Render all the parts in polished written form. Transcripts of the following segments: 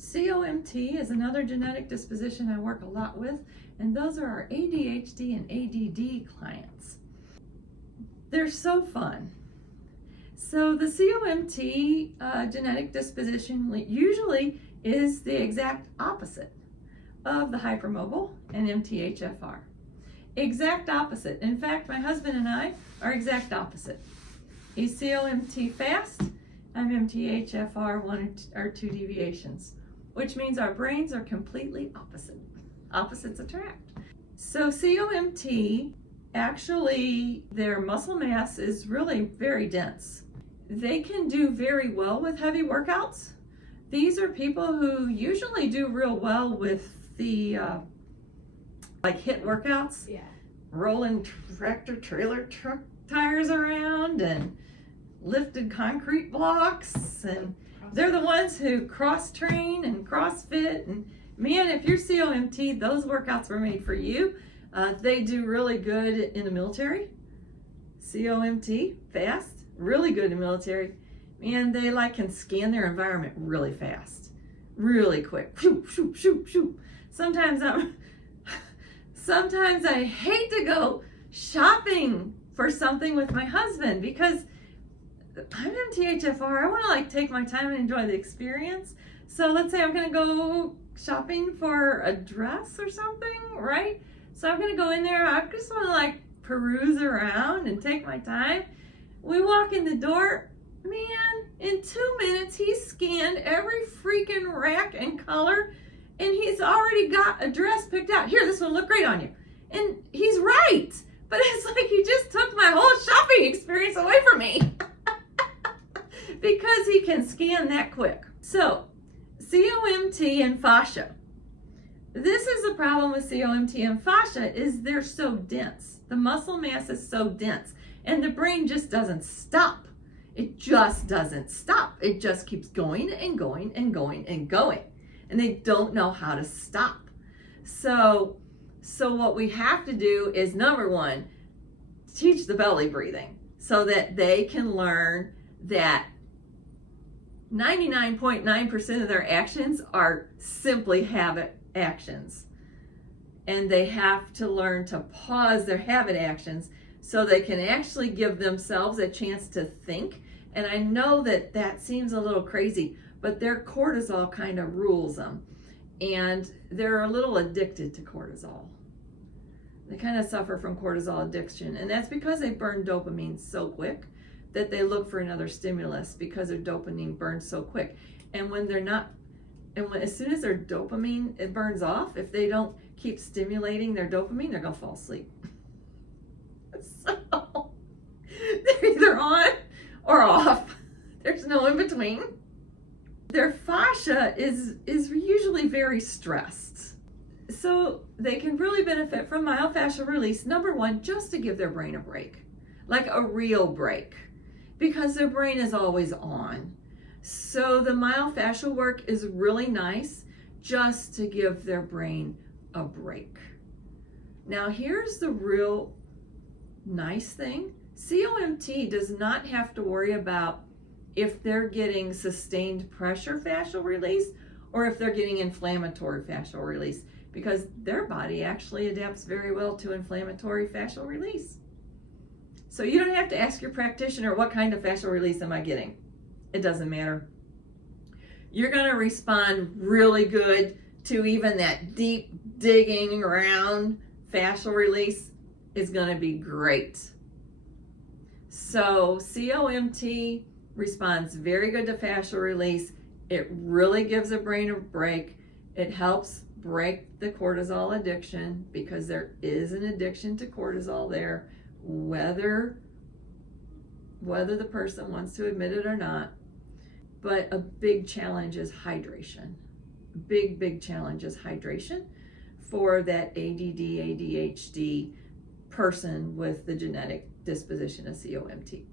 COMT is another genetic disposition I work a lot with, and those are our ADHD and ADD clients. They're so fun. So the COMT genetic disposition usually is the exact opposite of the hypermobile and MTHFR. Exact opposite. In fact, my husband and I are exact opposite. He's COMT fast, I'm MTHFR 1 or 2 deviations, which means our brains are completely opposite. Opposites attract. So COMT, actually, their muscle mass is really very dense. They can do very well with heavy workouts. These are people who usually do real well with the like HIIT workouts. Yeah. Rolling tractor trailer truck tires around and lifted concrete blocks, and they're the ones who cross train and CrossFit. And man, if you're COMT, those workouts were made for you. They do really good in the military. COMT, fast, really good in the military. Man, they can scan their environment really fast, really quick. Shoot, shoot, shoot, shoot. Sometimes I hate to go shopping for something with my husband because I'm MTHFR. I want to take my time and enjoy the experience. So let's say I'm going to go shopping for a dress or something, right? So I'm going to go in there. I just want to peruse around and take my time. We walk in the door. Man, in 2 minutes, he's scanned every freaking rack and color, and he's already got a dress picked out. Here, this one look great on you. And he's right. But it's like he just took my whole shopping experience away from me. Because he can scan that quick. So, COMT and fascia. This is the problem with COMT and fascia is they're so dense. The muscle mass is so dense. And the brain just doesn't stop. It just doesn't stop. It just keeps going and going and going and going. And they don't know how to stop. So what we have to do is, number one, teach the belly breathing so that they can learn that 99.9% of their actions are simply habit actions. And they have to learn to pause their habit actions so they can actually give themselves a chance to think. And I know that seems a little crazy, but their cortisol kind of rules them. And they're a little addicted to cortisol. They kind of suffer from cortisol addiction. And that's because they burn dopamine so quick that they look for another stimulus because their dopamine burns so quick. And when they're not, as soon as their dopamine it burns off, if they don't keep stimulating their dopamine, they're gonna fall asleep. So they're either on or off. There's no in between. Their fascia is usually very stressed. So they can really benefit from myofascial release, number one, just to give their brain a break, like a real break, because their brain is always on. So the myofascial work is really nice just to give their brain a break. Now here's the real nice thing. COMT does not have to worry about if they're getting sustained pressure fascial release or if they're getting inflammatory fascial release, because their body actually adapts very well to inflammatory fascial release. So you don't have to ask your practitioner, what kind of fascial release am I getting? It doesn't matter. You're going to respond really good to even that deep digging around fascial release is going to be great. So COMT responds very good to fascial release. It really gives the brain a break. It helps break the cortisol addiction, because there is an addiction to cortisol there, whether the person wants to admit it or not. But a big challenge is hydration. Big challenge is hydration for that ADD, ADHD person with the genetic disposition of COMT.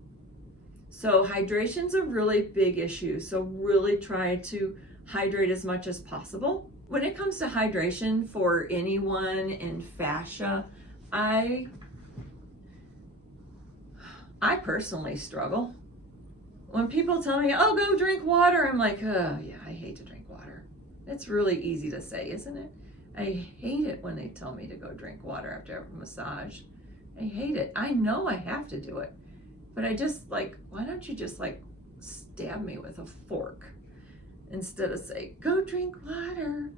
So hydration's a really big issue. So really try to hydrate as much as possible. When it comes to hydration for anyone in fascia, I personally struggle. When people tell me, oh, go drink water, I'm like, oh yeah, I hate to drink water. It's really easy to say, isn't it? I hate it when they tell me to go drink water after a massage. I hate it. I know I have to do it, but I just like, why don't you just like stab me with a fork instead of say, go drink water?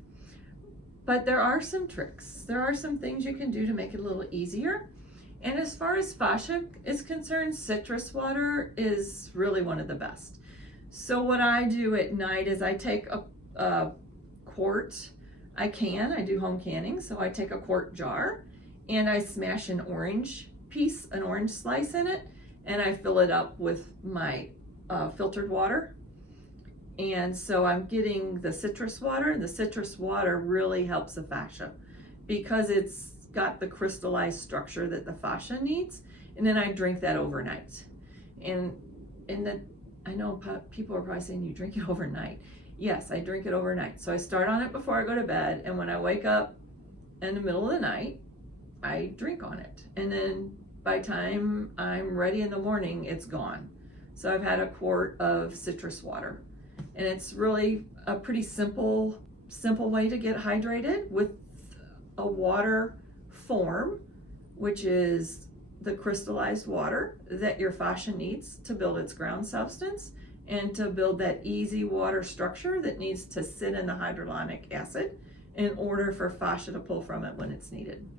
But there are some tricks. There are some things you can do to make it a little easier. And as far as fascia is concerned, citrus water is really one of the best. So what I do at night is I take a quart. I do home canning, so I take a quart jar and I smash an orange slice in it, and I fill it up with my filtered water. And so I'm getting the citrus water. The citrus water really helps the fascia because it's got the crystallized structure that the fascia needs. And then I drink that overnight. And then I know people are probably saying, you drink it overnight. Yes, I drink it overnight. So I start on it before I go to bed, and when I wake up in the middle of the night, I drink on it. And then by the time I'm ready in the morning, it's gone. So I've had a quart of citrus water. And it's really a pretty simple way to get hydrated with a water form, which is the crystallized water that your fascia needs to build its ground substance and to build that easy water structure that needs to sit in the hyaluronic acid in order for fascia to pull from it when it's needed.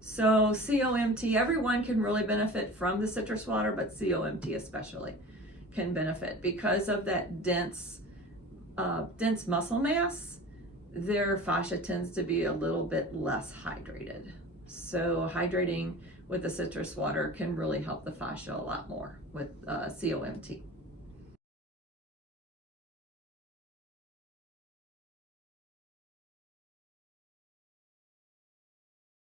So COMT, everyone can really benefit from the citrus water, but COMT especially can benefit because of that dense muscle mass. Their fascia tends to be a little bit less hydrated. So hydrating with the citrus water can really help the fascia a lot more with COMT.